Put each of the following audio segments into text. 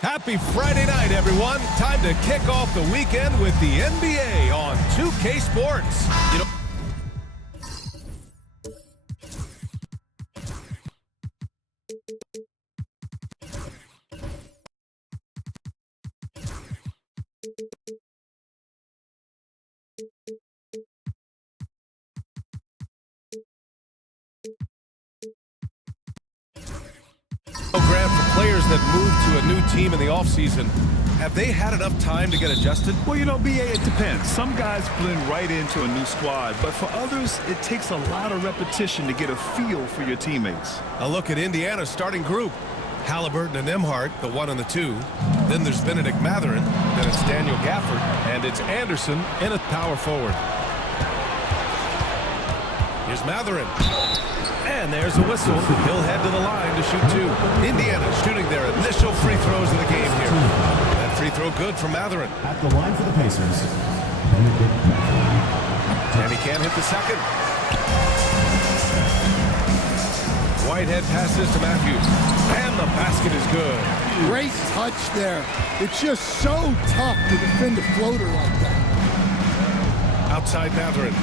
Happy Friday night, everyone. Time to kick off the weekend with the NBA on 2K Sports. Program for players that move to a new team in the offseason. Have they had enough time to get adjusted? Well, you know, BA, it depends. Some guys blend right into a new squad, but for others, it takes a lot of repetition to get a feel for your teammates. A look at Indiana's starting group. Halliburton and Emhart, the 1 and the 2. Then there's Benedict Mathurin. Then it's Daniel Gafford. And it's Anderson in a power forward. Here's Mathurin. And there's a whistle. He'll head to the line to shoot 2. Indiana shooting their initial free throws of the game here. That free throw good for Mathurin. At the line for the Pacers. And he can't hit the second. Whitehead passes to Matthews. And the basket is good. Great touch there. It's just so tough to defend a floater like that. Outside Mathurin.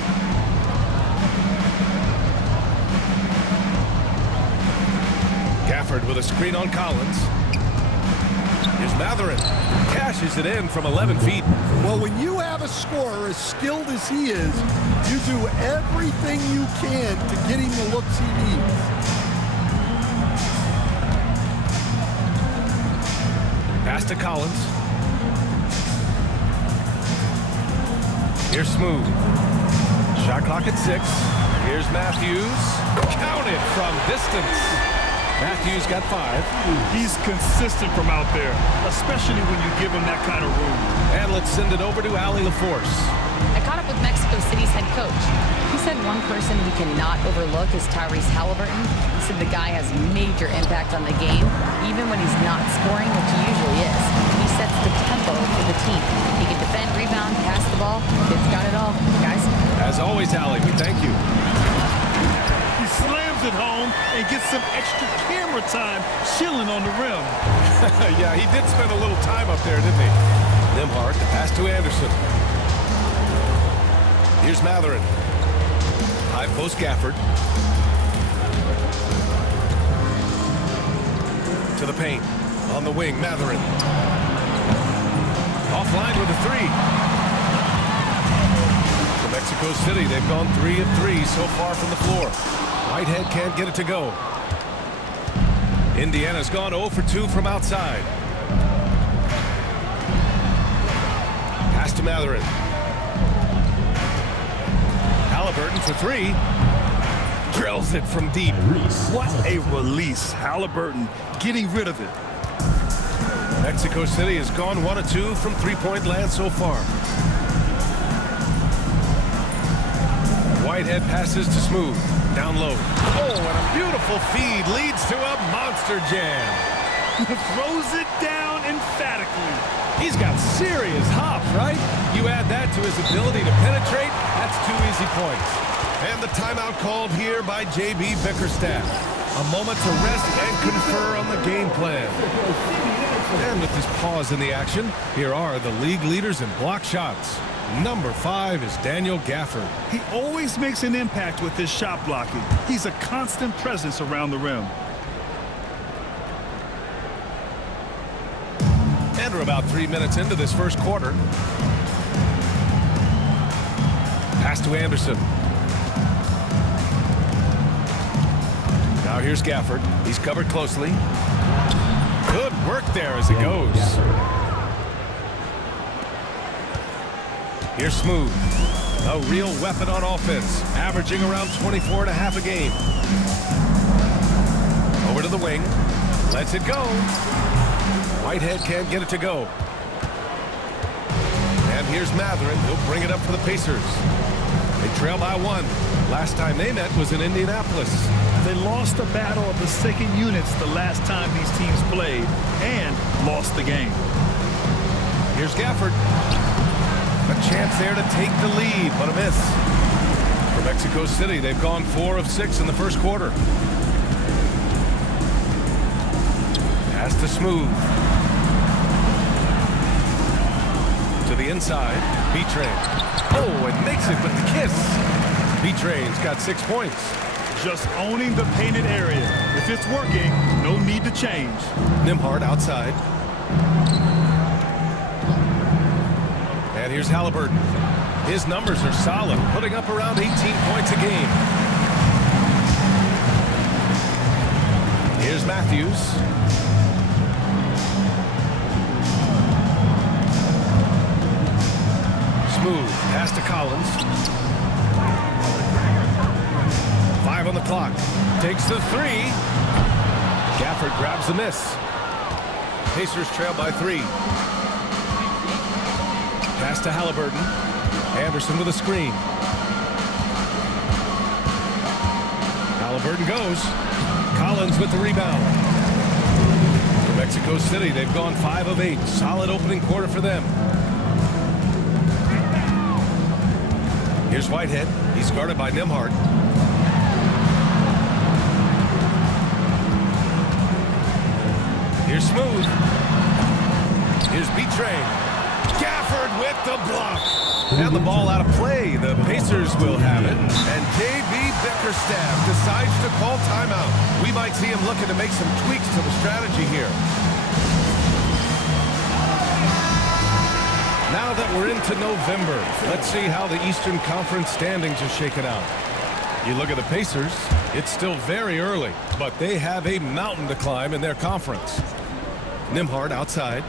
Gafford with a screen on Collins. Here's Mathurin. Cashes it in from 11 feet. Well, when you have a scorer as skilled as he is, you do everything you can to get him the looks he needs. Pass to Collins. Here's Smooth. Shot clock at 6. Here's Matthews. Counted from distance. Matthews got 5. He's consistent from out there, especially when you give him that kind of room. And let's send it over to Allie LaForce. I caught up with Mexico City's head coach. He said one person we cannot overlook is Tyrese Halliburton. He said the guy has major impact on the game, even when he's not scoring, which he usually is. He sets the tempo for the team. He can defend, rebound, pass the ball. Kid's got it all, guys. As always, Allie, we thank you. He slams it home and gets some extra camera time chilling on the rim. Yeah, he did spend a little time up there, didn't he? Emhart, the pass to Anderson. Here's Mathurin. High post Gafford. To the paint. On the wing, Mathurin. Offline with a 3. For Mexico City, they've gone 3 of 3 so far from the floor. Whitehead can't get it to go. Indiana's gone 0 for 2 from outside. Pass to Mathurin. Halliburton for 3. Drills it from deep. What a release. Halliburton getting rid of it. Mexico City has gone 1 of 2 from three-point land so far. Whitehead passes to Smooth. Down low. Oh, and a beautiful feed leads to a monster jam. Throws it down emphatically. He's got serious hop, right? You add that to his ability to penetrate, that's 2 easy points. And the timeout called here by J.B. Bickerstaff. A moment to rest and confer on the game plan. And with this pause in the action, here are the league leaders in block shots. Number 5 is Daniel Gafford. He always makes an impact with his shot blocking. He's a constant presence around the rim. And we're about 3 minutes into this first quarter. Pass to Anderson. Now here's Gafford. He's covered closely. Good work there as it goes. Here's Smooth. A real weapon on offense, averaging around 24.5 a game. Over to the wing. Lets it go. Whitehead can't get it to go. And here's Mathurin. He'll bring it up for the Pacers. They trail by 1. Last time they met was in Indianapolis. They lost the battle of the second units the last time these teams played and lost the game. Here's Gafford. A chance there to take the lead, but a miss. For Mexico City, they've gone 4 of 6 in the first quarter. to Smooth. To the inside. B-Train. Oh, and makes it with the kiss. B-Train's got 6 points. Just owning the painted area. If it's working, no need to change. Nembhard outside. And here's Halliburton. His numbers are solid, putting up around 18 points a game. Here's Matthews. Smooth. Pass to Collins. 5 on the clock. Takes the 3. Gafford grabs the miss. Pacers trail by 3. Pass to Halliburton. Anderson with a screen. Halliburton goes. Collins with the rebound. For Mexico City, they've gone 5 of 8. Solid opening quarter for them. Here's Whitehead. He's guarded by Nembhard. Here's Smooth. Here's B-Train. Gafford with the block. And the ball out of play. The Pacers will have it. And J.B. Bickerstaff decides to call timeout. We might see him looking to make some tweaks to the strategy here. Now that we're into November, let's see how the Eastern Conference standings are shaken out. You look at the Pacers, it's still very early, but they have a mountain to climb in their conference. Nembhard outside.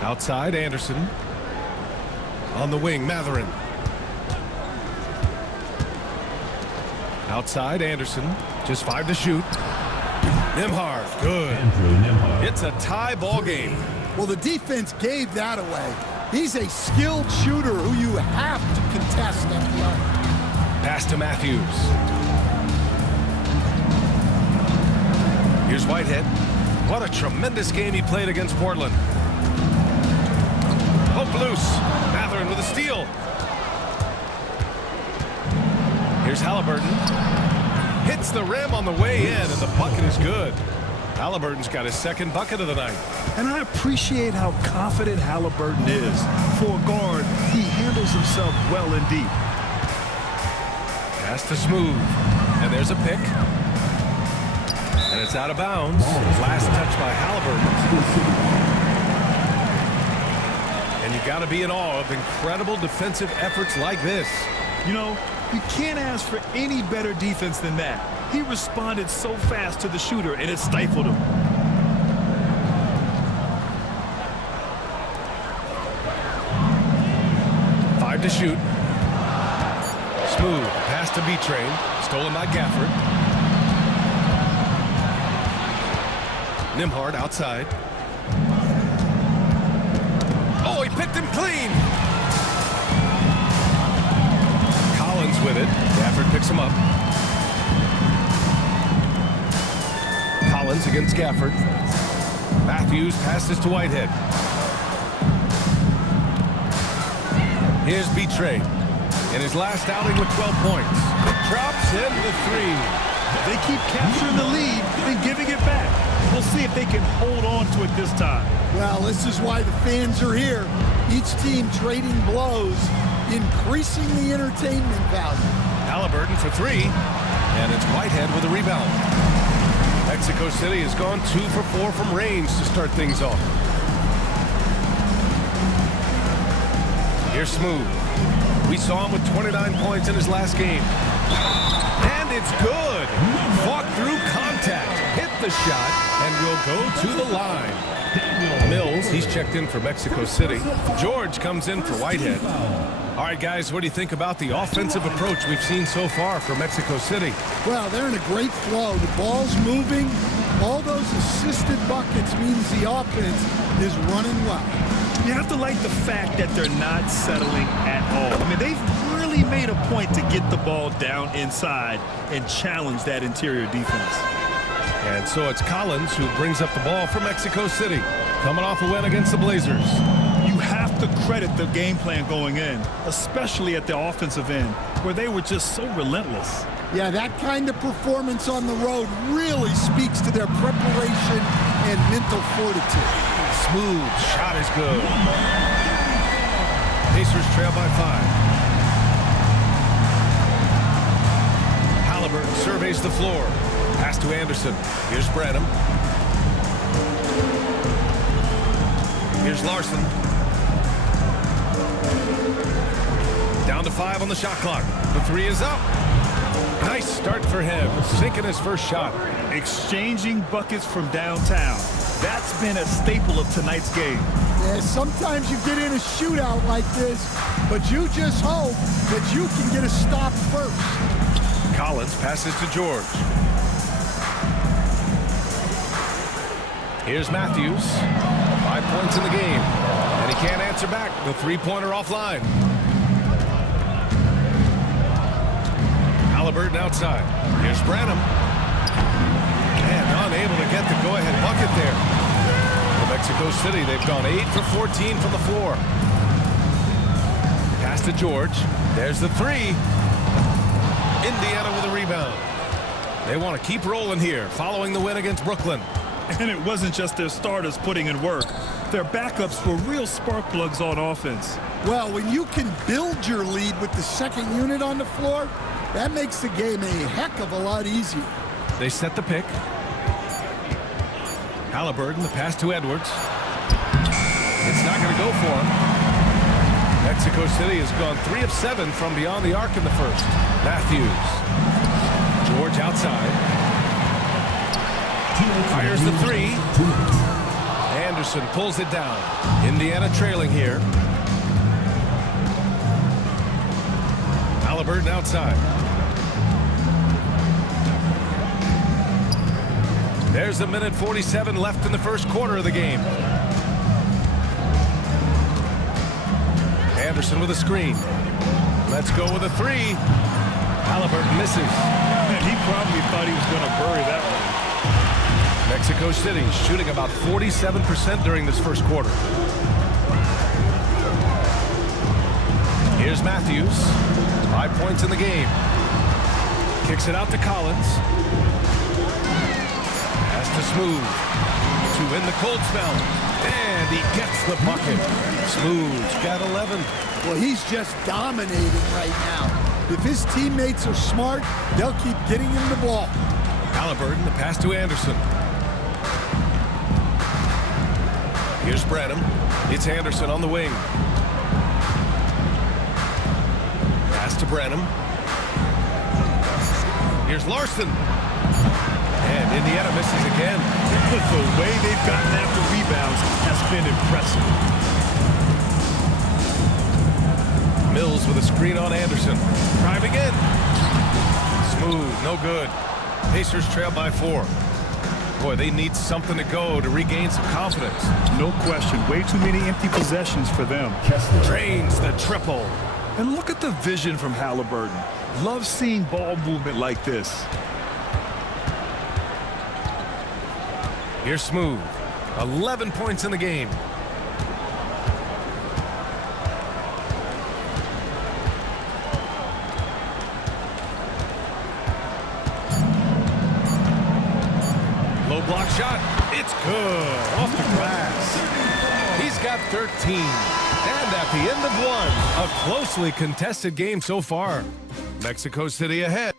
Outside, Anderson. On the wing, Matherin. Outside, Anderson. Just 5 to shoot. Nembhard, good. It's a tie ball game. Well, the defense gave that away. He's a skilled shooter who you have to contest at the arc. Pass to Matthews. Here's Whitehead. What a tremendous game he played against Portland. Hope loose. Matherin with a steal. Here's Halliburton. Hits the rim on the way in, and the bucket is good. Halliburton's got his 2nd bucket of the night. And I appreciate how confident Halliburton is. For a guard, he handles himself well and deep. Pass to Smooth. And there's a pick. And it's out of bounds. Last touch by Halliburton. And you got to be in awe of incredible defensive efforts like this. You know, you can't ask for any better defense than that. He responded so fast to the shooter, and it stifled him. Five to shoot. Smooth. Pass to B-Train. Stolen by Gafford. Nembhard outside. Oh, he picked him clean. Collins with it. Gafford picks him up. Collins against Gafford. Matthews passes to Whitehead. Here's B-Train. In his last outing with 12 points. Drops in the 3. They keep capturing the lead and giving it back. We'll see if they can hold on to it this time. Well, this is why the fans are here. Each team trading blows, increasing the entertainment value. Halliburton for 3. And it's Whitehead with a rebound. Mexico City has gone 2 for 4 from range to start things off. Here's Smooth. We saw him with 29 points in his last game. And it's good. Fought through contact, hit the shot, and will go to the line. Mills, he's checked in for Mexico City. George comes in for Whitehead. All right, guys, what do you think about the offensive approach we've seen so far for Mexico City? Well, they're in a great flow. The ball's moving. All those assisted buckets means the offense is running well. You have to like the fact that they're not settling at all. I mean, they've really made a point to get the ball down inside and challenge that interior defense. And so it's Collins who brings up the ball for Mexico City, coming off a win against the Blazers. You have to credit the game plan going in, especially at the offensive end, where they were just so relentless. Yeah, that kind of performance on the road really speaks to their preparation and mental fortitude. Smooth shot is good. Pacers trail by 5. Halliburton surveys the floor. Pass to Anderson. Here's Branham. Here's Larson. Down to 5 on the shot clock. The 3 is up. Nice start for him. Sinking his first shot. Exchanging buckets from downtown. That's been a staple of tonight's game. Yeah, sometimes you get in a shootout like this, but you just hope that you can get a stop first. Collins passes to George. Here's Matthews. 5 points in the game. And he can't answer back. The three-pointer offline. Halliburton outside. Here's Branham. And unable to get the go-ahead bucket there. For Mexico City, they've gone 8 for 14 from the floor. Pass to George. There's the 3. Indiana with a rebound. They want to keep rolling here following the win against Brooklyn. And it wasn't just their starters putting in work. Their backups were real spark plugs on offense. Well, when you can build your lead with the second unit on the floor, that makes the game a heck of a lot easier. They set the pick. Halliburton, the pass to Edwards. It's not going to go for him. Mexico City has gone 3 of 7 from beyond the arc in the first. Matthews. George outside. Fires the 3. Anderson pulls it down. Indiana trailing here. Halliburton outside. There's 1:47 left in the first quarter of the game. Anderson with a screen. Let's go with a 3. Halliburton misses. And he probably thought he was going to bury that one. Mexico City shooting about 47% during this first quarter. Here's Matthews. 5 points in the game. Kicks it out to Collins. Pass to Smooth. To win the cold spell. And he gets the bucket. Smooth's got 11. Well, he's just dominating right now. If his teammates are smart, they'll keep getting him the ball. Halliburton, the pass to Anderson. Here's Branham. It's Anderson on the wing. Pass to Branham. Here's Larson. And Indiana misses again. The way they've gotten after rebounds has been impressive. Mills with a screen on Anderson. Driving in. Smooth, no good. Pacers trail by 4. Boy, they need something to go to regain some confidence. No question. Way too many empty possessions for them. Drains the triple. And look at the vision from Halliburton. Love seeing ball movement like this. Here's Smooth. 11 points in the game. Low block shot. It's good. Off the glass. He's got 13. And at the end of 1, a closely contested game so far. Mexico City ahead.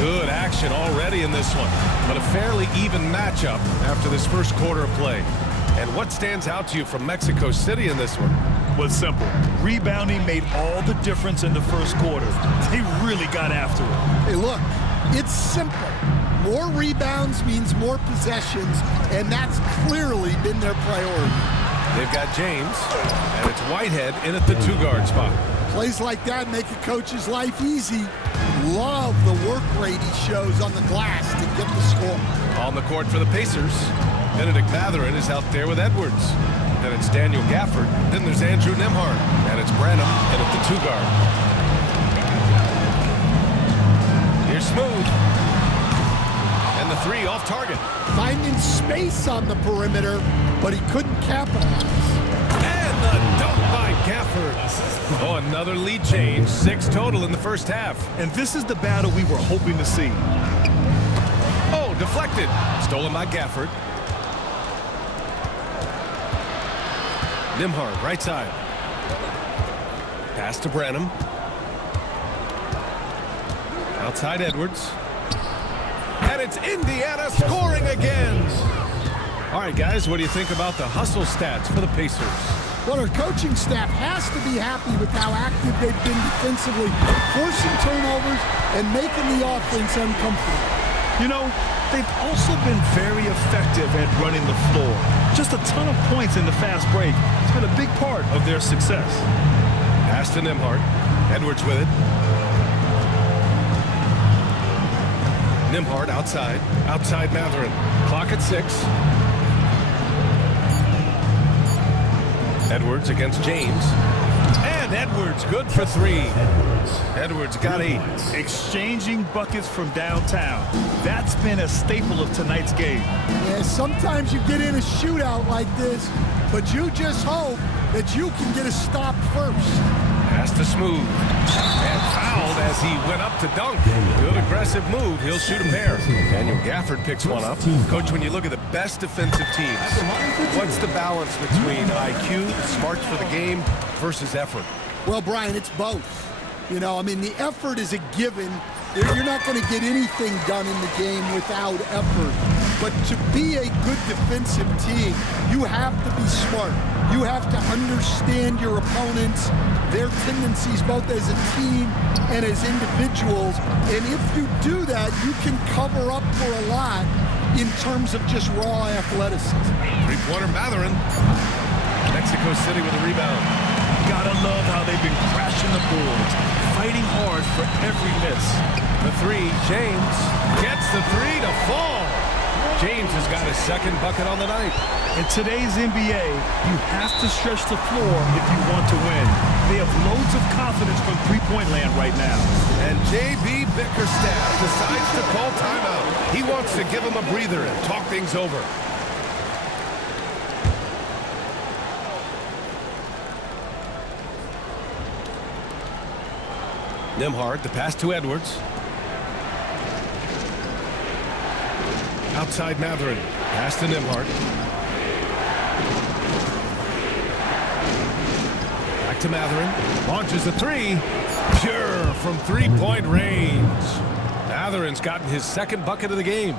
Good action already in this one, but a fairly even matchup after this first quarter of play. And what stands out to you from Mexico City in this one? Was simple. Rebounding made all the difference in the first quarter. They really got after it. Hey, look, it's simple. More rebounds means more possessions, and that's clearly been their priority. They've got James, and it's Whitehead in at the 2-guard spot. Plays like that make a coach's life easy. Love the work rate he shows on the glass to get the score. On the court for the Pacers, Benedict Mathurin is out there with Edwards. Then it's Daniel Gafford. Then there's Andrew Nembhard. And it's Branham in at the 2-guard. Here's Smooth. And the 3 off target. Finding space on the perimeter, but he couldn't capitalize. And the dunk by Gafford. Oh, another lead change. 6 total in the first half. And this is the battle we were hoping to see. Oh, deflected. Stolen by Gafford. Nimhard, right side. Pass to Branham. Outside Edwards. And it's Indiana scoring again. All right, guys, what do you think about the hustle stats for the Pacers? Well, our coaching staff has to be happy with how active they've been defensively, forcing turnovers and making the offense uncomfortable. You know, they've also been very effective at running the floor. Just a ton of points in the fast break. It's been a big part of their success. Pass to Nimhard. Edwards with it. Nimhard outside. Outside Matherin. Clock at 6. Edwards against James. And Edwards good for 3. Edwards got 8. Exchanging buckets from downtown. That's been a staple of tonight's game. Yeah, sometimes you get in a shootout like this, but you just hope that you can get a stop first. Pass to Smooth. And fouled as he went up to dunk. Good aggressive move. He'll shoot him there. Daniel Gafford picks one up. Coach, when you look at the best defensive teams, what's the balance between IQ, smarts for the game, versus effort? Well, Brian, it's both. You know, I mean, the effort is a given. You're not going to get anything done in the game without effort. But to be a good defensive team, you have to be smart. You have to understand your opponents, their tendencies both as a team and as individuals. And if you do that, you can cover up for a lot in terms of just raw athleticism. Three-pointer Matherin. Mexico City with a rebound. Gotta love how they've been crashing the boards, fighting hard for every miss. The 3, James gets the 3 to fall. James has got his second bucket on the night. In today's NBA, you have to stretch the floor if you want to win. They have loads of confidence from three-point land right now. And J.B. Bickerstaff decides to call timeout. He wants to give him a breather and talk things over. Nimhard, the pass to Edwards. Outside Matherin. Pass to Nimhard. Back to Matherin. Launches a 3. Pure from three-point range. Matherin's gotten his second bucket of the game.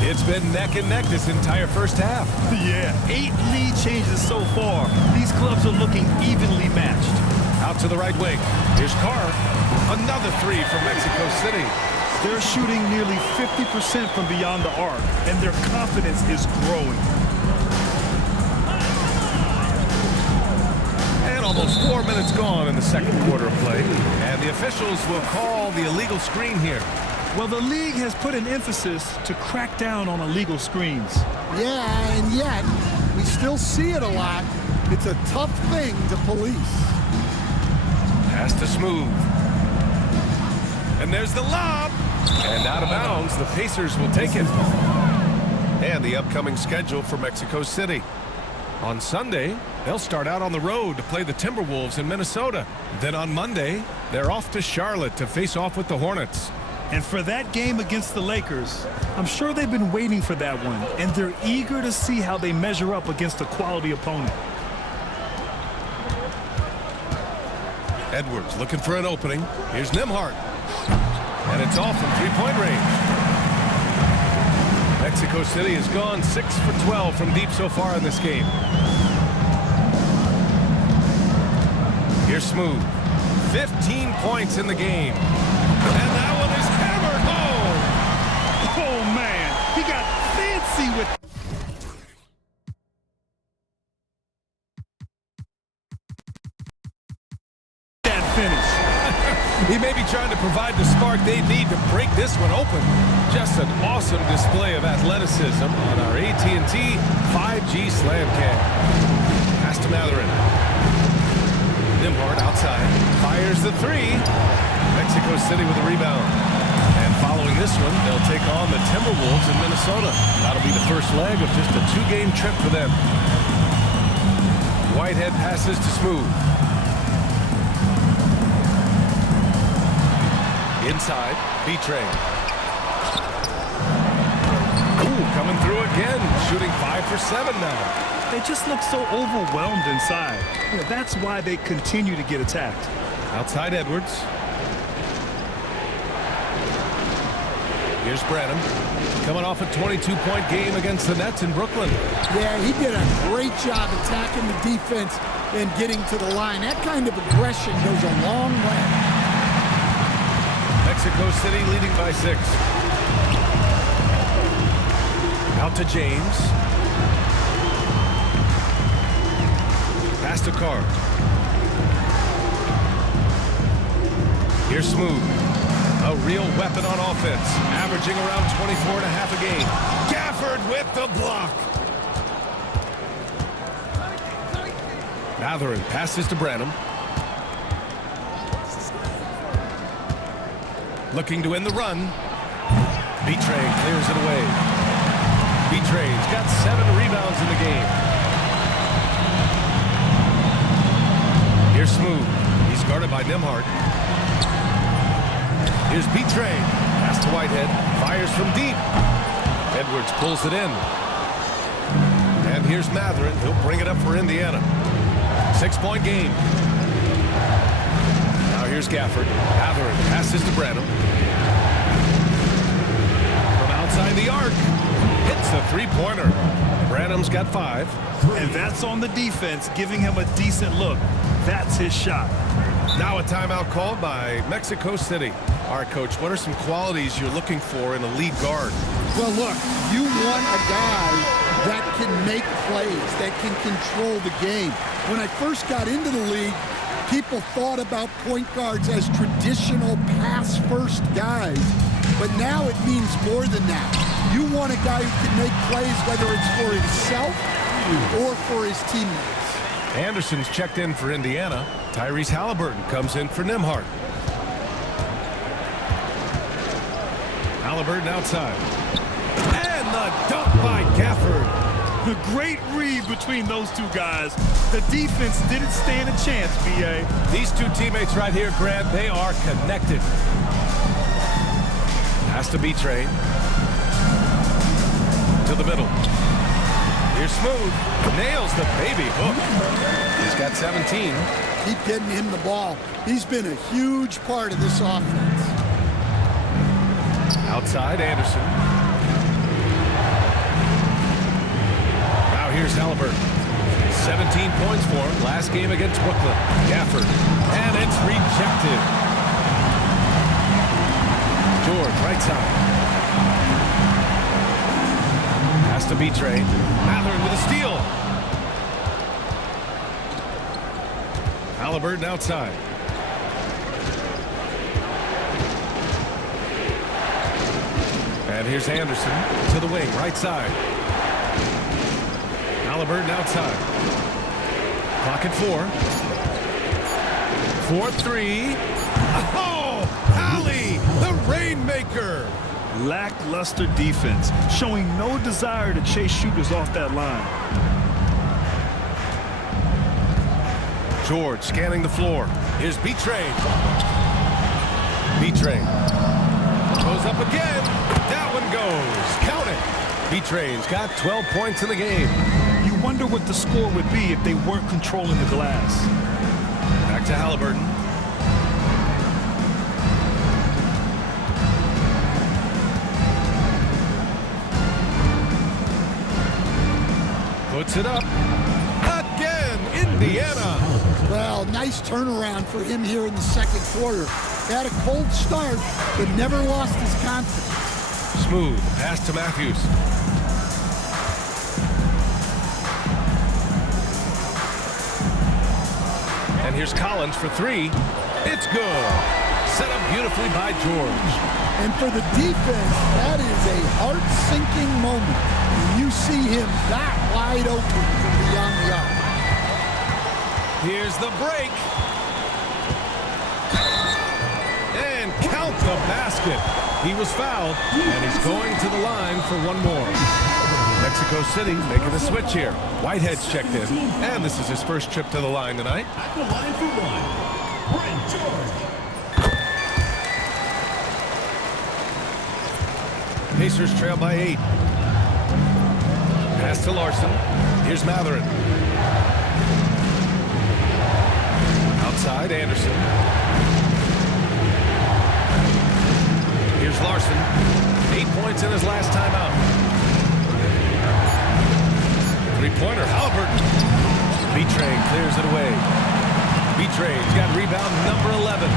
It's been neck and neck this entire first half. Yeah, 8 lead changes so far. These clubs are looking evenly matched. Out to the right wing. Here's Carr. Another 3 from Mexico City. They're shooting nearly 50% from beyond the arc, and their confidence is growing. And almost 4 minutes gone in the second quarter of play. And the officials will call the illegal screen here. Well, the league has put an emphasis to crack down on illegal screens. Yeah, and yet, we still see it a lot. It's a tough thing to police. Pass to Smooth. And there's the lob. And out of bounds, the Pacers will take it. And the upcoming schedule for Mexico City. On Sunday, they'll start out on the road to play the Timberwolves in Minnesota. Then on Monday, they're off to Charlotte to face off with the Hornets. And for that game against the Lakers, I'm sure they've been waiting for that one, and they're eager to see how they measure up against a quality opponent. Edwards looking for an opening. Here's Nimhard. And it's off from three-point range. Mexico City has gone 6 for 12 from deep so far in this game. Here's Smooth. 15 points in the game. And that one is hammered home. Oh, man. He got fancy with that finish. He may be trying to provide the spark they need to break this one open. Just an awesome display of athleticism on our AT&T 5G Slam Cam. Pass to Matherin. Nimhard outside. Fires the 3. Mexico City with a rebound. And following this one, they'll take on the Timberwolves in Minnesota. That'll be the first leg of just a 2-game trip for them. Whitehead passes to Smooth. Inside, B-Train. Ooh, coming through again, shooting 5 for 7 now. They just look so overwhelmed inside. You know, that's why they continue to get attacked. Outside Edwards. Here's Branham, coming off a 22-point game against the Nets in Brooklyn. Yeah, he did a great job attacking the defense and getting to the line. That kind of aggression goes a long way. Mexico City leading by 6. Out to James. Pass to Carr. Here's Smooth. A real weapon on offense, averaging around 24 and a half a game. Gafford with the block. Matherin passes to Branham. Looking to end the run. B-Train clears it away. B-Train's got 7 rebounds in the game. Here's Smooth. He's guarded by Nembhard. Here's B-Train. Pass to Whitehead. Fires from deep. Edwards pulls it in. And here's Matherin. He'll bring it up for Indiana. 6-point game. Now here's Gafford. Matherin passes to Branham. From outside the arc. Hits the three-pointer. Branham's got 5. And that's on the defense, giving him a decent look. That's his shot. Now a timeout called by Mexico City. All right, Coach, what are some qualities you're looking for in a lead guard? Well, look, you want a guy that can make plays, that can control the game. When I first got into the league, people thought about point guards as traditional pass-first guys. But now it means more than that. You want a guy who can make plays, whether it's for himself or for his teammates. Anderson's checked in for Indiana. Tyrese Halliburton comes in for Nembhard. Halliburton outside. And the dunk by Gafford. The great read between those two guys. The defense didn't stand a chance, B.A. These two teammates right here, Grant, they are connected. Has to B-Train. To the middle. Here's Smooth. Nails the baby hook. He's got 17. Keep getting him the ball. He's been a huge part of this offense. Outside, Anderson. Now here's Halliburton. 17 points for him. Last game against Brooklyn. Gafford. And it's rejected. George, right side. Has to B-Train. Matherin with a steal. Halliburton outside. And here's Anderson to the wing, right side. Halliburton outside. Clock at 4. 4-3. Oh, Hallie, the Rainmaker. Lackluster defense, showing no desire to chase shooters off that line. George scanning the floor. Here's B-Train. B-Train. Goes up again. That one goes. Count it. B-Train's got 12 points in the game. You wonder what the score would be if they weren't controlling the glass. Back to Halliburton. Puts it up. Again, Indiana. Well, nice turnaround for him here in the second quarter. Had a cold start, but never lost his confidence. Smooth. Pass to Matthews. And here's Collins for 3. It's good. Set up beautifully by George. And for the defense, that is a heart-sinking moment when you see him that wide open from beyond the arc. Here's the break. And count the basket. He was fouled, and he's going to the line for one more. Mexico City making the switch here. Whitehead's checked in, and this is his first trip to the line tonight. At the line for one, Brent George. Pacers trail by 8. Pass to Larson. Here's Matherin. Outside, Anderson. Here's Larson. 8 points in his last timeout. Three-pointer, Halliburton. Betrayed clears it away. Betrayed's got rebound number 11.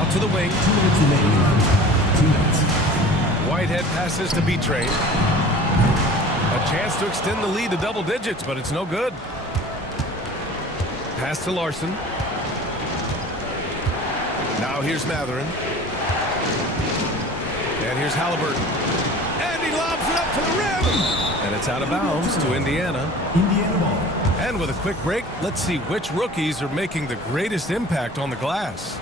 Out to the wing. 2 minutes remaining. 2 minutes. Whitehead passes to Betrayed. A chance to extend the lead to double digits, but it's no good. Pass to Larson. Now here's Matherin. And here's Halliburton. And he lobs it up to the rim. And it's out of bounds to Indiana. Indiana ball. And with a quick break, let's see which rookies are making the greatest impact on the glass.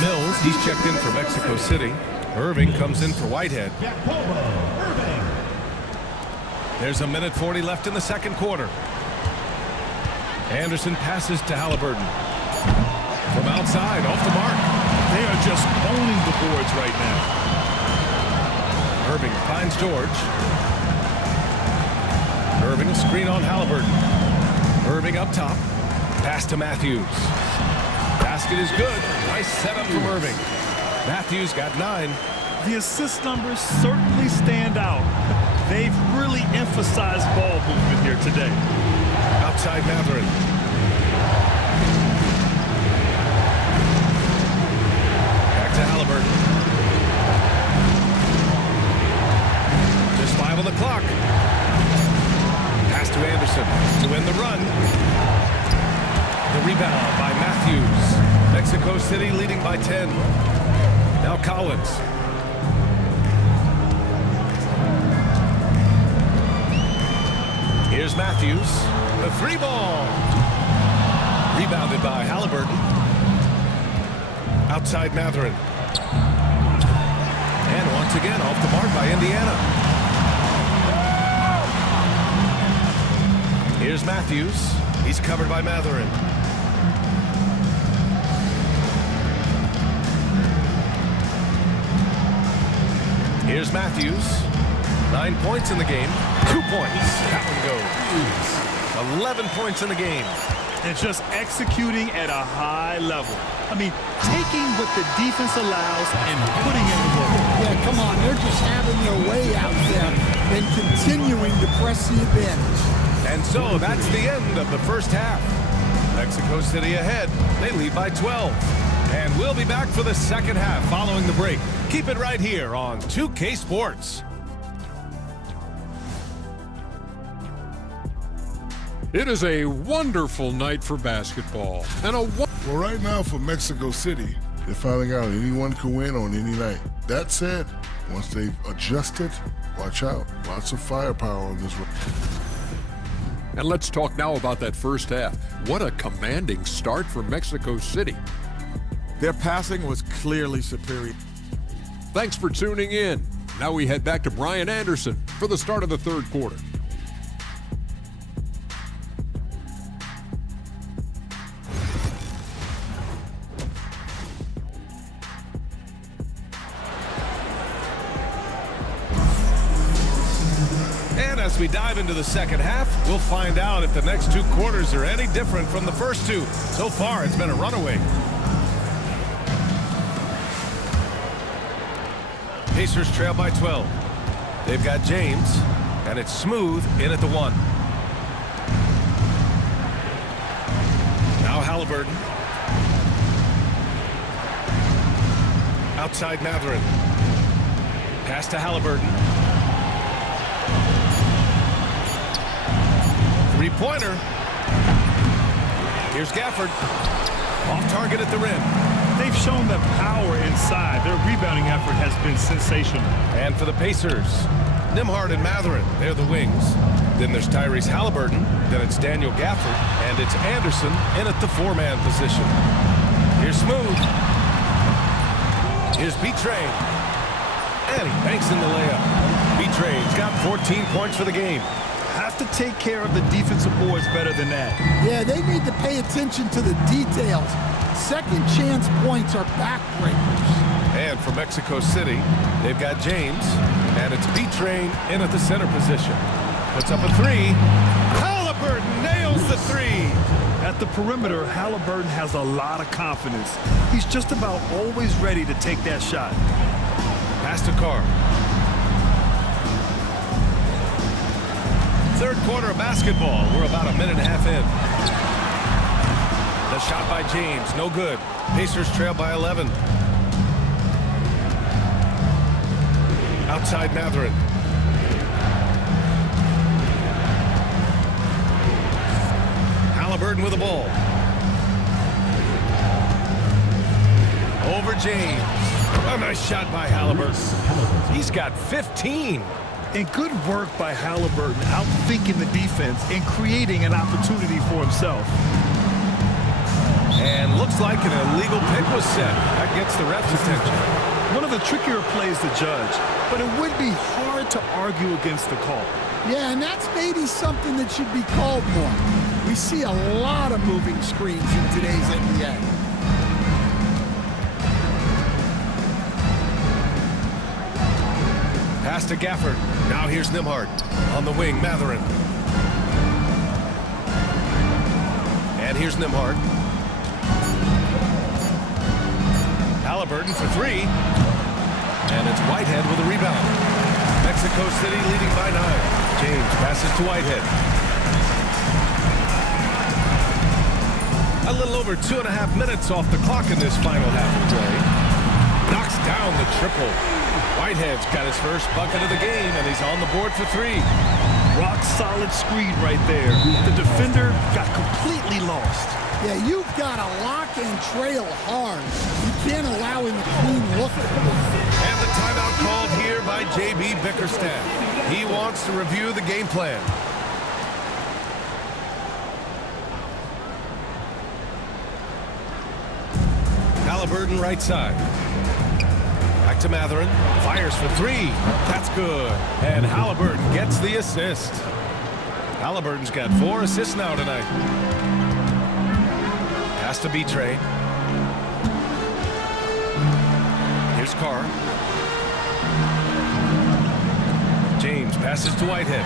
Mills, he's checked in for Mexico City. Irving comes in for Whitehead. There's a minute 40 left in the second quarter. Anderson passes to Halliburton. From outside, off the mark. They are just owning the boards right now. Irving finds George. Irving a screen on Halliburton. Irving up top. Pass to Matthews. Basket is good. Nice setup from Irving. Matthews got 9. The assist numbers certainly stand out. They've really emphasized ball movement here today. Outside Matherin. Back to Halliburton. Just 5 on the clock. Pass to Anderson to win the run. The rebound by Matthews. Mexico City leading by 10. Now Collins. Here's Matthews. The 3-ball. Rebounded by Halliburton. Outside Matherin. And once again off the mark by Indiana. Here's Matthews. He's covered by Matherin. Here's Matthews. 9 points in the game. 2 points. That one goes. 11 points in the game. And just executing at a high level. I mean, taking what the defense allows and putting in the work. Yeah, come on. They're just having their way out there and continuing to press the advantage. And so that's the end of the first half. Mexico City ahead. They lead by 12. And we'll be back for the second half following the break. Keep it right here on 2K Sports. It is a wonderful night for basketball. And Well, right now for Mexico City, they're finding out anyone can win on any night. That said, once they've adjusted, watch out. Lots of firepower on this one. And let's talk now about that first half. What a commanding start for Mexico City. Their passing was clearly superior. Thanks for tuning in. Now we head back to Brian Anderson for the start of the third quarter. And as we dive into the second half, we'll find out if the next 2 quarters are any different from the first 2. So far, it's been a runaway. Pacers trail by 12. They've got James, and it's Smooth in at the 1. Now Halliburton. Outside Matherin. Pass to Halliburton. 3-pointer. Here's Gafford. Off target at the rim. They've shown the power inside. Their rebounding effort has been sensational. And for the Pacers, Nembhard and Matherin, they're the wings. Then there's Tyrese Halliburton. Then it's Daniel Gafford. And it's Anderson in at the 4-man position. Here's Smooth. Here's Betrayed. And he banks in the layup. Betrayed's got 14 points for the game. Have to take care of the defensive boards better than that. Yeah, they need to pay attention to the details. Second chance points are backbreakers. And for Mexico City, they've got James, and it's B-Train in at the center position. Puts up a three. Halliburton nails the three. At the perimeter, Halliburton has a lot of confidence. He's just about always ready to take that shot. Pass to Carr. Third quarter of basketball. We're about a minute and a half in. The shot by James, no good. Pacers trail by 11. Outside Mathurin. Halliburton with the ball. Over James. A nice shot by Halliburton. He's got 15. And good work by Halliburton, outthinking the defense and creating an opportunity for himself. And looks like an illegal pick was set. That gets the ref's attention. One of the trickier plays to judge, but it would be hard to argue against the call. Yeah, and that's maybe something that should be called more. We see a lot of moving screens in today's NBA. Pass to Gafford. Now here's Nembhard. On the wing, Mathurin. And here's Nembhard. Halliburton for three. And it's Whitehead with a rebound. Mexico City leading by 9. James passes to Whitehead. A little over 2.5 minutes off the clock in this final half of play. Knocks down the triple. Whitehead's got his first bucket of the game, and he's on the board for 3. Rock solid screen right there. The defender got completely lost. Yeah, you've got to lock and trail hard. You can't allow him a clean look. And the timeout called here by J.B. Bickerstaff. He wants to review the game plan. Halliburton right side. Back to Mathurin. Fires for 3. That's good. And Halliburton gets the assist. Halliburton's got 4 assists now tonight. Pass to B-Train. Here's Carr. James passes to Whitehead.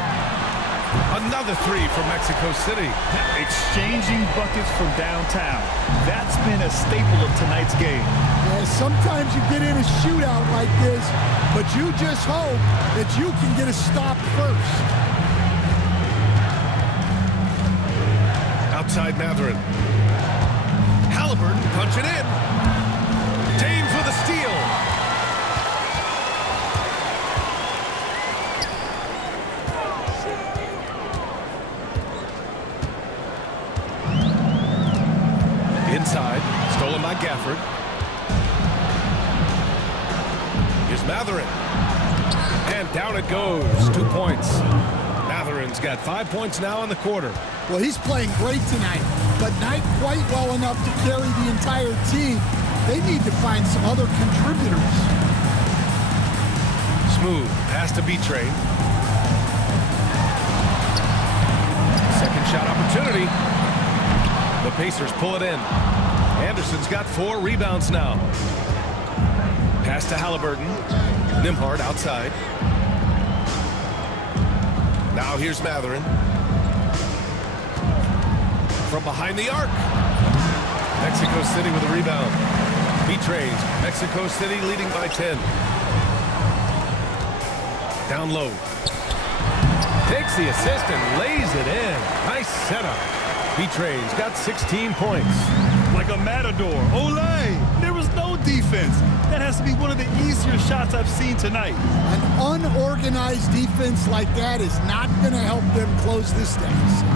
Another 3 from Mexico City. Exchanging buckets from downtown. That's been a staple of tonight's game. Yeah, sometimes you get in a shootout like this, but you just hope that you can get a stop first. Outside Mathurin. Halliburton punching in. James with a steal. Inside, stolen by Gafford. Here's Mathurin. And down it goes. 2 points. Mathurin's got 5 points now in the quarter. Well, he's playing great tonight, but not quite well enough to carry the entire team. They need to find some other contributors. Smooth pass to B-Train. Second shot opportunity. The Pacers pull it in. Anderson's got 4 rebounds now. Pass to Halliburton. Nembhard outside. Now here's Mathurin. From behind the arc. Mexico City with a rebound. B-Trains. Mexico City leading by 10. Down low. Takes the assist and lays it in. Nice setup. B-Train's got 16 points. Like a matador. Olé! There was no defense. That has to be one of the easier shots I've seen tonight. An unorganized defense like that is not going to help them close this deficit.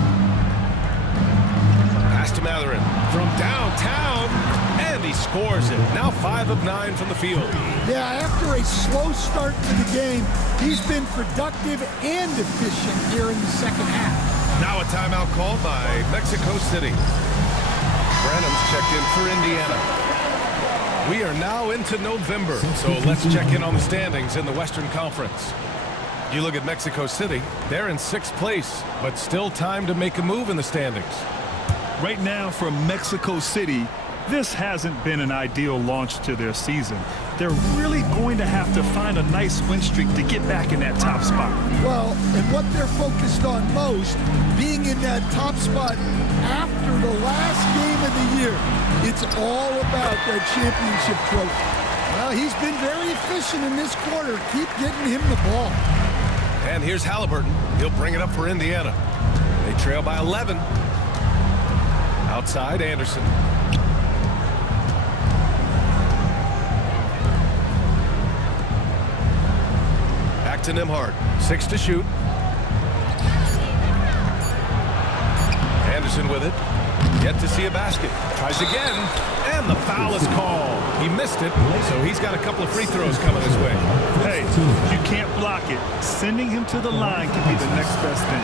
Pass to Mathurin from downtown, and he scores it. Now 5 of 9 from the field. Yeah, after a slow start to the game, he's been productive and efficient here in the second half. Now a timeout called by Mexico City. Branham's checked in for Indiana. We are now into November, so let's check in on the standings in the Western Conference. You look at Mexico City, they're in 6th place, but still time to make a move in the standings. Right now for Mexico City, this hasn't been an ideal launch to their season. they're really going to have to find a nice win streak to get back in that top spot. Well, and what they're focused on most, being in that top spot after the last game of the year, it's all about that championship trophy. Well, he's been very efficient in this quarter. Keep getting him the ball. And here's Halliburton. He'll bring it up for Indiana. They trail by 11. Outside, Anderson. Back to Nembhard. 6 to shoot. Anderson with it. Yet to see a basket. Tries again. And the foul is called. He missed it, so he's got a couple of free throws coming his way. Hey, you can't block it. Sending him to the line can be the next best thing.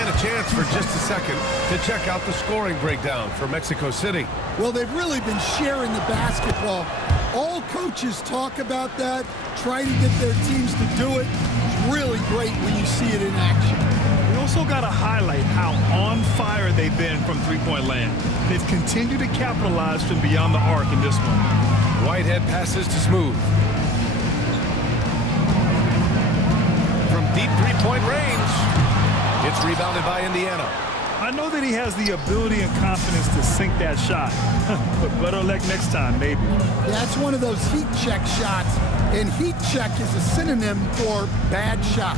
And a chance for just a second to check out the scoring breakdown for Mexico City. Well, they've really been sharing the basketball. All coaches talk about that, try to get their teams to do it. It's really great when you see it in action. We also got to highlight how on fire they've been from three-point land. They've continued to capitalize from beyond the arc in this one. Whitehead passes to Smooth. From deep three-point range, it's rebounded by Indiana. I know that he has the ability and confidence to sink that shot, but better luck next time, maybe. That's one of those heat check shots, and heat check is a synonym for bad shot.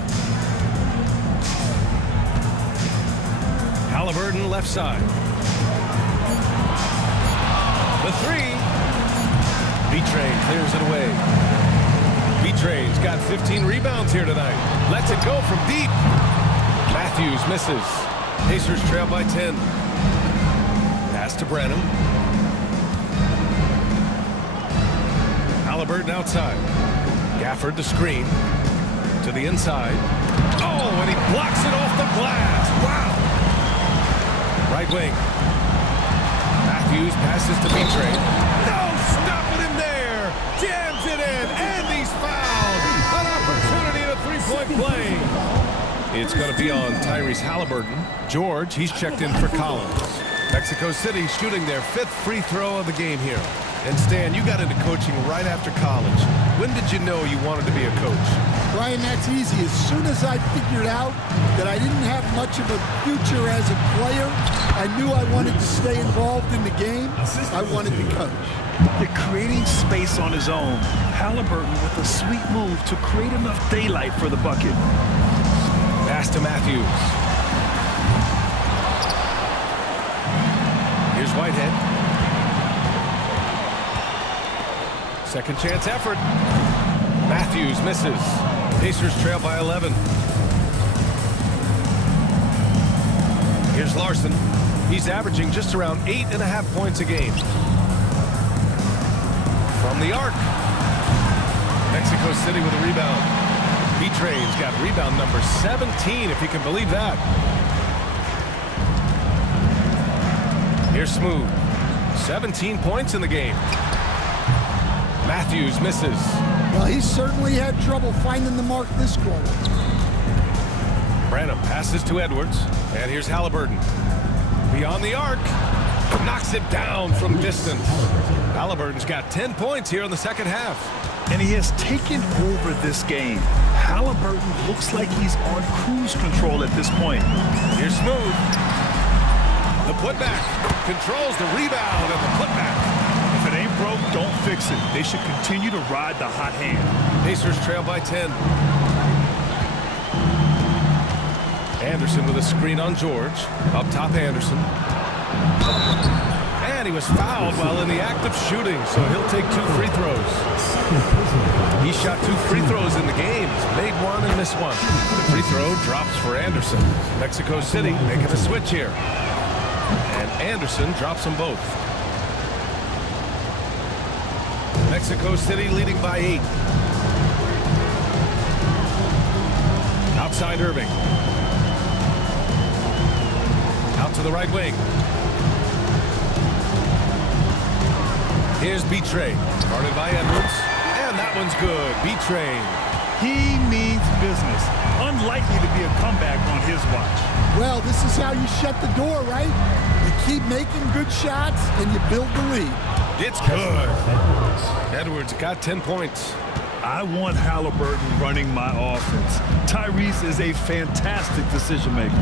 Halliburton left side. The three. B-Train clears it away. B-Train's got 15 rebounds here tonight. Lets it go from deep. Matthews misses. Pacers trail by 10. Pass to Branham. Halliburton outside. Gafford the screen. To the inside. Oh, and he blocks it off the glass. Wow. Right wing. Matthews passes to B-Train. No, stopping him there. Jams it in, and he's fouled. An opportunity at a three-point play. It's going to be on Tyrese Halliburton. George, he's checked in for Collins. Mexico City shooting their 5th free throw of the game here. And Stan, you got into coaching right after college. When did you know you wanted to be a coach? Brian, that's easy. As soon as I figured out that I didn't have much of a future as a player, I knew I wanted to stay involved in the game. I wanted to coach. They're creating space on his own. Halliburton with a sweet move to create enough daylight for the bucket. Pass to Matthews. Here's Whitehead. Second chance effort. Matthews misses. Pacers trail by 11. Here's Larson. He's averaging just around 8.5 points a game. From the arc. Mexico City with a rebound. B-Train's got rebound number 17, if you can believe that. Here's Smooth. 17 points in the game. Matthews misses. Well, he certainly had trouble finding the mark this quarter. Branham passes to Edwards. And here's Halliburton. Beyond the arc. Knocks it down from distance. Halliburton's got 10 points here in the second half. And he has taken over this game. Halliburton looks like he's on cruise control at this point. Here's Smooth. The putback. Controls the rebound and the putback. If it ain't broke, don't fix it. They should continue to ride the hot hand. Pacers trail by 10. Anderson with a screen on George. Up top, Anderson. And he was fouled while in the act of shooting, so he'll take 2 free throws. He shot 2 free throws in the game. Made one and missed one. The free throw drops for Anderson. Mexico City making a switch here. And Anderson drops them both. Mexico City leading by 8. Outside Irving. Out to the right wing. Here's B-Train. Guarded by Edwards. And that one's good. B-Train. He means business. Unlikely to be a comeback on his watch. Well, this is how you shut the door, right? You keep making good shots and you build the lead. It's good. Edwards got 10 points. I want Halliburton running my offense. Tyrese is a fantastic decision maker.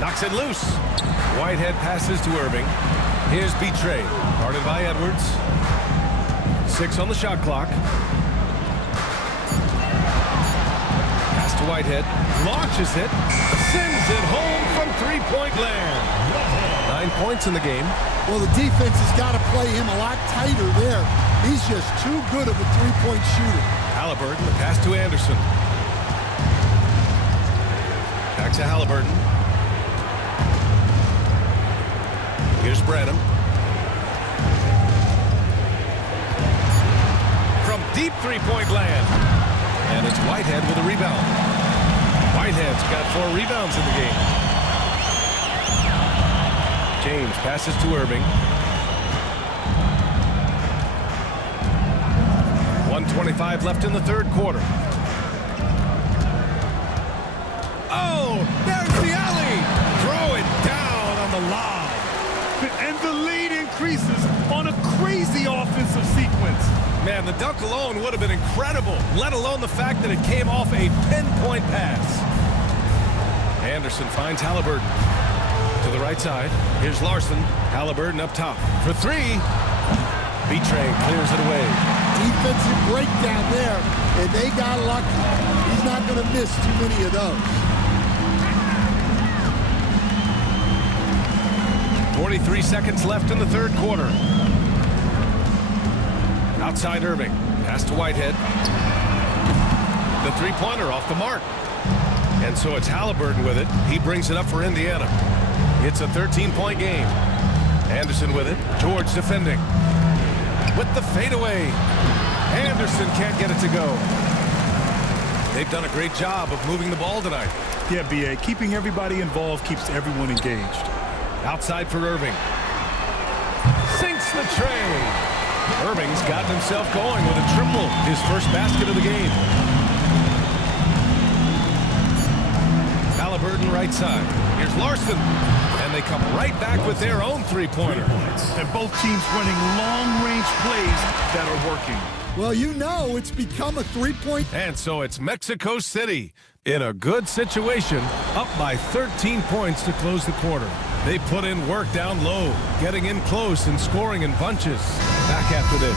Knocks it loose. Whitehead passes to Irving. Here's Betray, guarded by Edwards. 6 on the shot clock. Pass to Whitehead. Launches it. Sends it home from three-point land. 9 points in the game. Well, the defense has got to play him a lot tighter there. He's just too good of a three-point shooter. Halliburton, the pass to Anderson. Back to Halliburton. Here's Branham. From deep three-point land. And it's Whitehead with a rebound. Whitehead's got 4 rebounds in the game. James passes to Irving. 1:25 left in the third quarter. Oh, there's the alley. Throw it down on the lob. And the lead increases on a crazy offensive sequence. Man, the dunk alone would have been incredible, let alone the fact that it came off a pinpoint pass. Anderson finds Halliburton. To the right side. Here's Larson. Halliburton up top. For 3. Betray clears it away. Defensive breakdown there, and they got lucky. He's not going to miss too many of those. 43 seconds left in the third quarter. Outside Irving. Pass to Whitehead. The three-pointer off the mark. And so it's Halliburton with it. He brings it up for Indiana. It's a 13-point game. Anderson with it. George defending. With the fadeaway. Anderson can't get it to go. They've done a great job of moving the ball tonight. Yeah, B.A. Keeping everybody involved keeps everyone engaged. Outside for Irving. Sinks the tray. Irving's gotten himself going with a triple. His first basket of the game. Halliburton right side. Here's Larson. And they come right back with their own three-pointer. And both teams running long-range plays that are working. Well, you know it's become a three-point. And so it's Mexico City in a good situation, up by 13 points to close the quarter. They put in work down low, getting in close and scoring in bunches. Back after this.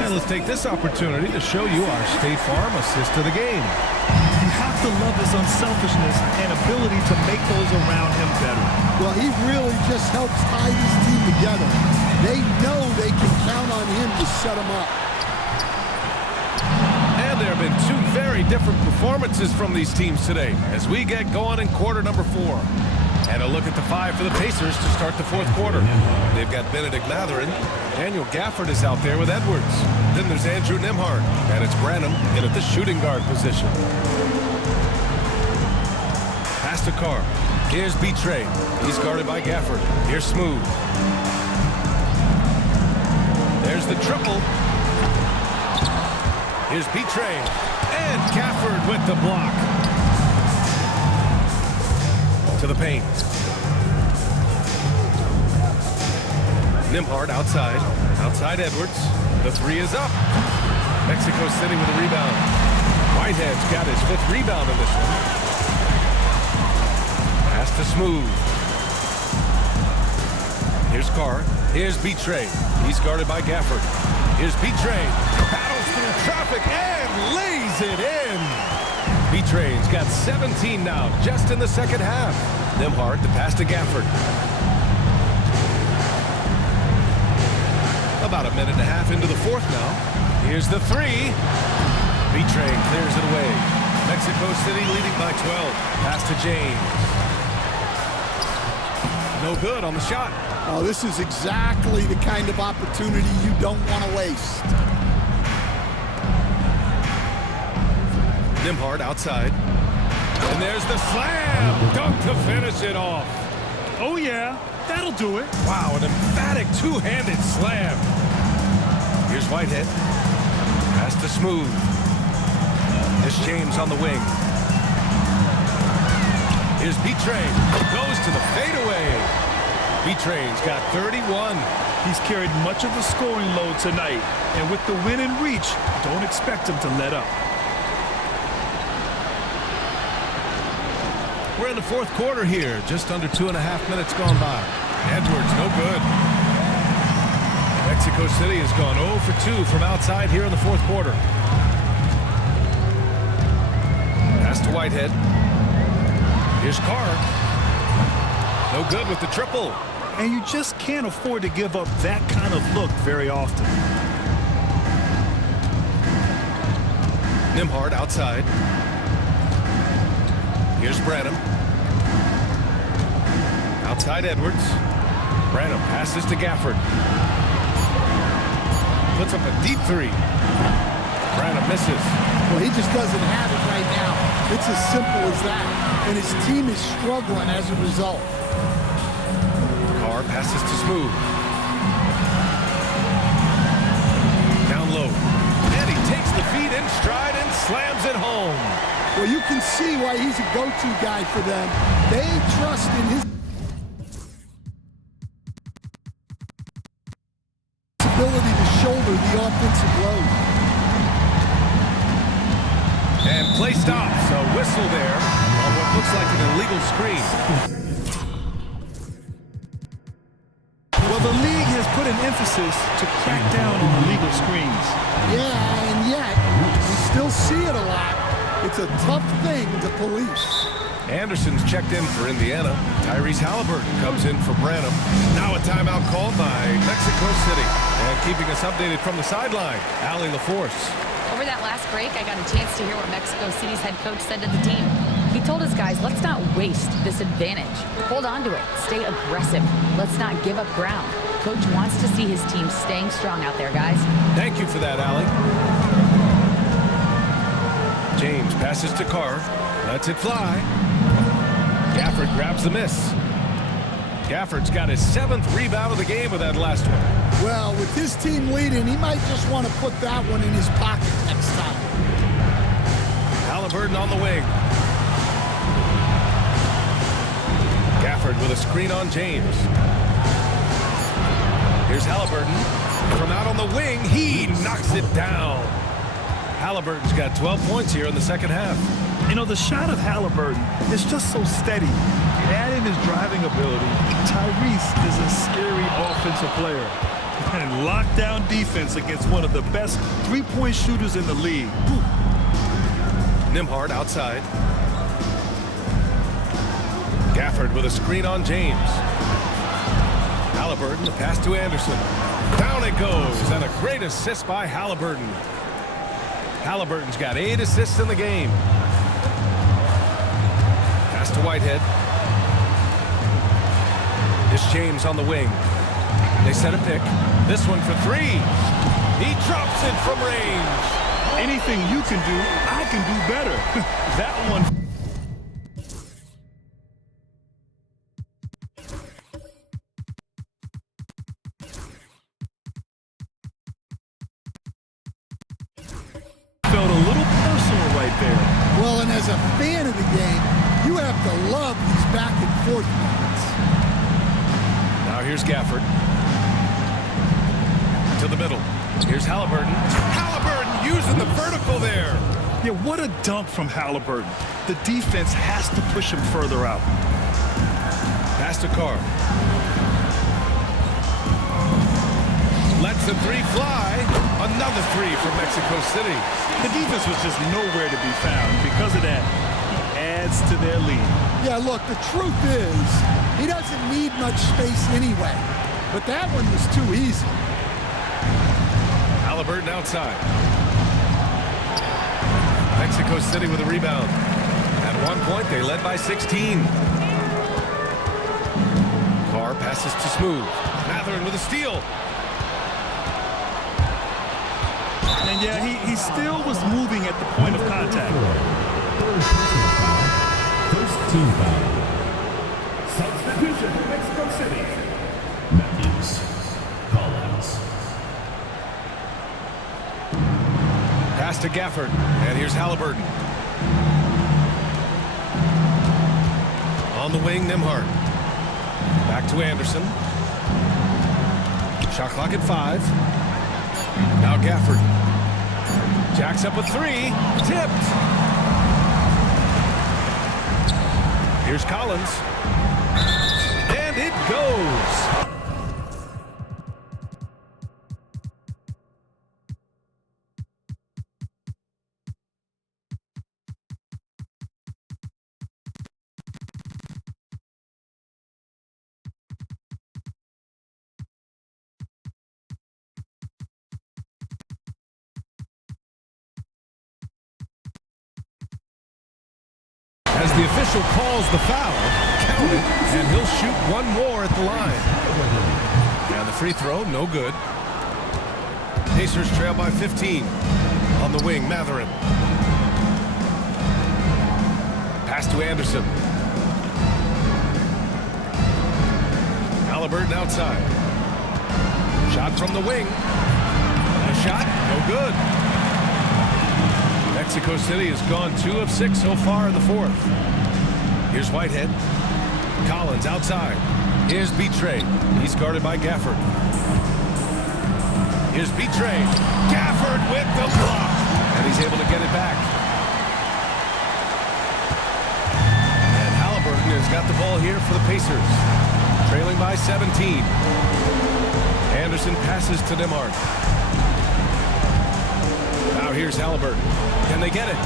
And let's take this opportunity to show you our State Farm assist of the game. You have to love his unselfishness and ability to make those around him better. Well, he really just helps tie this team together. They know they can count on him to set them up. And there have been 2 very different performances from these teams today as we get going in quarter number 4. And a look at the 5 for the Pacers to start the fourth quarter. They've got Benedict Mathurin. Daniel Gafford is out there with Edwards. Then there's Andrew Nembhard. And it's Branham in at the shooting guard position. Pass to Carr. Here's Betray. He's guarded by Gafford. Here's Smooth. There's the triple. Here's Betray. And Gafford with the block. To the paint. Nembhard outside. Outside Edwards. The 3 is up. Mexico City with a rebound. Whitehead's got his 5th rebound in this one. Pass to Smooth. Here's Carr. Here's Betray. He's guarded by Gafford. Here's Betray. Battles through traffic and lays it in. Betray's got 17 now, just in the second half. Nembhard, the pass to Gafford. About a minute and a half into the fourth now. Here's the 3. Betray clears it away. Mexico City leading by 12. Pass to James. No good on the shot. Oh, this is exactly the kind of opportunity you don't want to waste. Nembhard outside. And there's the slam. Dunk to finish it off. Oh, yeah. That'll do it. Wow, an emphatic two-handed slam. Here's Whitehead. Pass to Smooth. Here's James on the wing. Here's Betray. Goes to the fadeaway. B-Train's got 31. He's carried much of the scoring load tonight, and with the win in reach, don't expect him to let up. We're in the fourth quarter here, just under 2.5 minutes gone by. Edwards, no good. Mexico City has gone 0 for 2 from outside here in the fourth quarter. Pass to Whitehead. Here's Carr. No good with the triple. And you just can't afford to give up that kind of look very often. Nembhard outside. Here's Branham. Outside Edwards. Branham passes to Gafford. Puts up a deep three. Branham misses. Well, he just doesn't have it right now. It's as simple as that. And his team is struggling as a result. Carr passes to Smooth. Down low. And he takes the feet in stride and slams it home. Well, you can see why he's a go-to guy for them. They trust in his ability to shoulder the offensive load. And play stops. A whistle there on what looks like an illegal screen. Well, the league has put an emphasis to crack down on illegal screens. Yeah, and yet, we still see it a lot. It's a tough thing to police. Anderson's checked in for Indiana. Tyrese Halliburton comes in for Branham. Now a timeout called by Mexico City. And keeping us updated from the sideline, Allie LaForce. Over that last break, I got a chance to hear what Mexico City's head coach said to the team. He told his guys, let's not waste this advantage. Hold on to it. Stay aggressive. Let's not give up ground. Coach wants to see his team staying strong out there, guys. Thank you for that, Allie. James passes to Carr. Lets it fly. Gafford grabs the miss. Gafford's got his 7th rebound of the game with that last one. Well, with his team leading, he might just want to put that one in his pocket next time. Halliburton on the wing. Gafford with a screen on James. Here's Halliburton. From out on the wing, he knocks it down. Halliburton's got 12 points here in the second half. You know, the shot of Halliburton is just so steady. You add in his driving ability, Tyrese is a scary offensive player. And lockdown defense against one of the best three-point shooters in the league. Whew. Nembhard outside. Gafford with a screen on James. Halliburton, the pass to Anderson. Down it goes, and a great assist by Halliburton. Halliburton's got 8 assists in the game. Pass to Whitehead. It's James on the wing. They set a pick. This one for 3. He drops it from range. Anything you can do, I can do better. That one. Felt a little personal right there. Well, and as a fan of the game, you have to love these back and forth moments. Now here's Gafford. To the middle. Here's Halliburton. Halliburton using the vertical there. Yeah, what a dunk from Halliburton. The defense has to push him further out. Pass to Carr. Lets the 3 fly. Another 3 for Mexico City. The defense was just nowhere to be found. Because of that, he adds to their lead. Yeah, look, the truth is, he doesn't need much space anyway. But that one was too easy. Halliburton outside. Mexico City with a rebound. At one point, they led by 16. Carr passes to Smooth. Matherin with a steal. And yeah, he still was moving at the point of contact. First team foul. Substitution for Mexico City. Matthews. Collins. Pass to Gafford. And here's Halliburton. On the wing, Nembhard. Back to Anderson. Shot clock at 5. Now Gafford. Jacks up a 3. Tipped. Here's Collins. And it goes. As the official calls the foul, count it, and he'll shoot one more at the line. And the free throw, no good. Pacers trail by 15. On the wing, Matherin. Pass to Anderson. Halliburton outside. Shot from the wing. A shot, no good. Mexico City has gone 2 of 6 so far in the fourth. Here's Whitehead. Collins outside. Here's Betray. He's guarded by Gafford. Here's Betray. Gafford with the block. And he's able to get it back. And Halliburton has got the ball here for the Pacers. Trailing by 17. Anderson passes to Nembhard. Now here's Halliburton. Can they get it?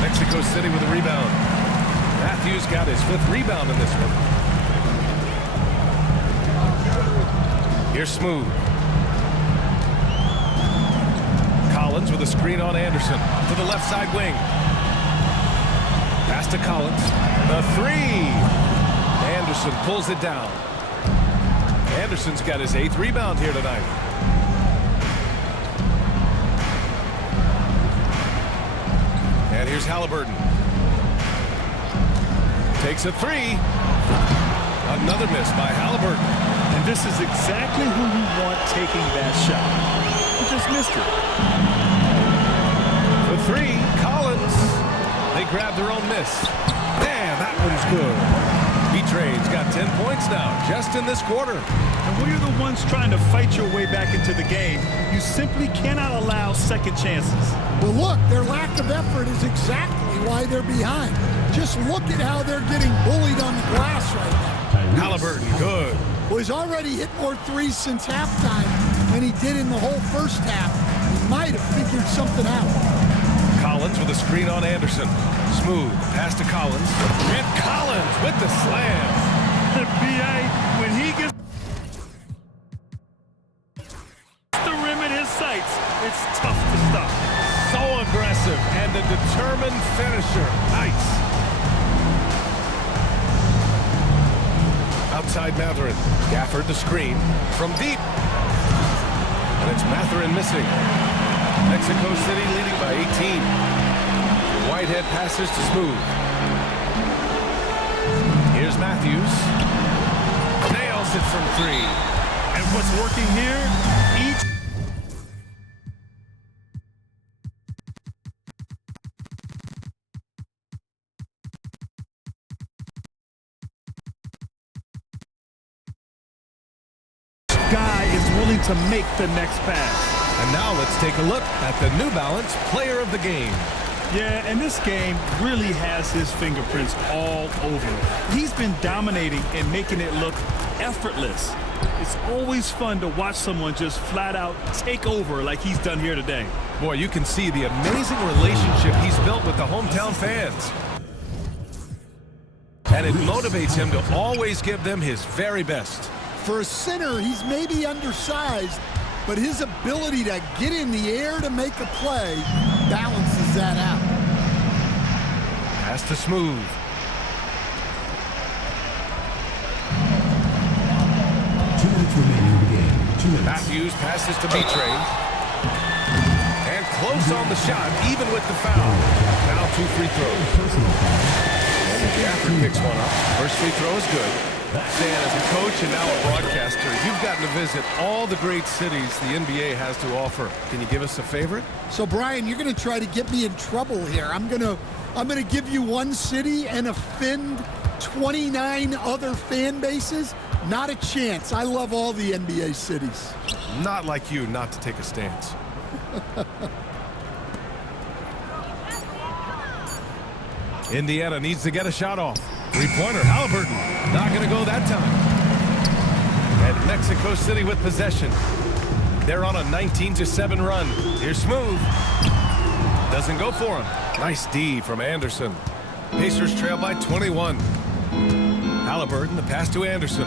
Mexico City with a rebound. Matthews got his 5th rebound in this one. Here's Smooth. Collins with a screen on Anderson. To the left side wing. Pass to Collins. The 3. Anderson pulls it down. Anderson's got his 8th rebound here tonight. And here's Halliburton. Takes a 3. Another miss by Halliburton. And this is exactly who you want taking that shot. He just missed it. For 3, Collins. They grab their own miss. Man, that one's good. Betray's got 10 points now, just in this quarter. And when you're the ones trying to fight your way back into the game, you simply cannot allow second chances. Well, look, their lack of effort is exactly why they're behind. Just look at how they're getting bullied on the glass right now. Halliburton, good. Well, he's already hit more 3s since halftime than he did in the whole first half. He might have figured something out. Collins with a screen on Anderson. Smooth, pass to Collins. And Collins with the slam. The BA, when he gets the rim in his sights, it's tough to stop. So aggressive and a determined finisher. Nice. Outside Matherin. Gafford the screen from deep. And it's Matherin missing. Mexico City leading by 18. Whitehead passes to Smooth. Here's Matthews. Nails it from 3. And what's working here? Each guy is willing to make the next pass. And now let's take a look at the New Balance Player of the Game. Yeah, and this game really has his fingerprints all over it. He's been dominating and making it look effortless. It's always fun to watch someone just flat out take over like he's done here today. Boy, you can see the amazing relationship he's built with the hometown fans. And it motivates him to always give them his very best. For a center, he's maybe undersized, but his ability to get in the air to make a play balances that out. Pass to Smooth. Matthews passes to Betray. And close on the shot, even with the foul. Now 2 free throws. And Gafford picks one up. First free throw is good. Dan, as a coach and now a broadcaster, you've gotten to visit all the great cities the NBA has to offer. Can you give us a favorite? So, Brian, you're going to try to get me in trouble here. I'm going to give you one city and offend 29 other fan bases? Not a chance. I love all the NBA cities. Not like you not to take a stance. Indiana needs to get a shot off. Three-pointer, Halliburton. Not going to go that time. And Mexico City with possession. They're on a 19-7 run. Here's Smooth. Doesn't go for him. Nice D from Anderson. Pacers trail by 21. Halliburton, the pass to Anderson.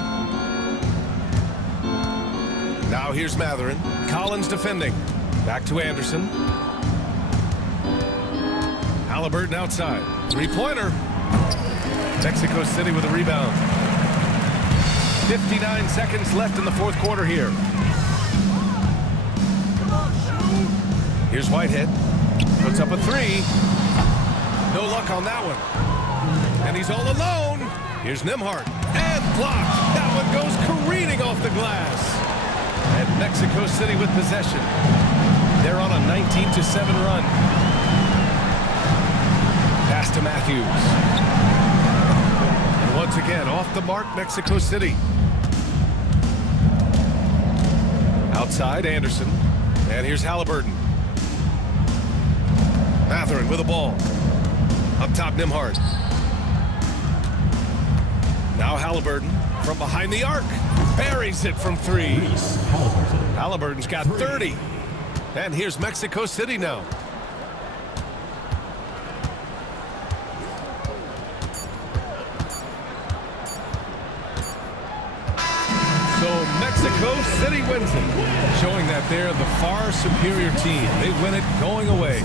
Now here's Matherin. Collins defending. Back to Anderson. Halliburton outside. Three-pointer. Mexico City with a rebound. 59 seconds left in the fourth quarter here. Here's Whitehead. Puts up a three. No luck on that one. And he's all alone. Here's Nembhard. And blocked. That one goes careening off the glass. And Mexico City with possession. They're on a 19-7 run. Pass to Matthews. And once again, off the mark, Mexico City. Outside, Anderson. And here's Halliburton. Matherin with a ball. Up top, Nembhard. Now Halliburton from behind the arc. Buries it from three. Halliburton's got 30. And here's Mexico City now. So Mexico City wins it, showing that they're the far superior team. They win it going away.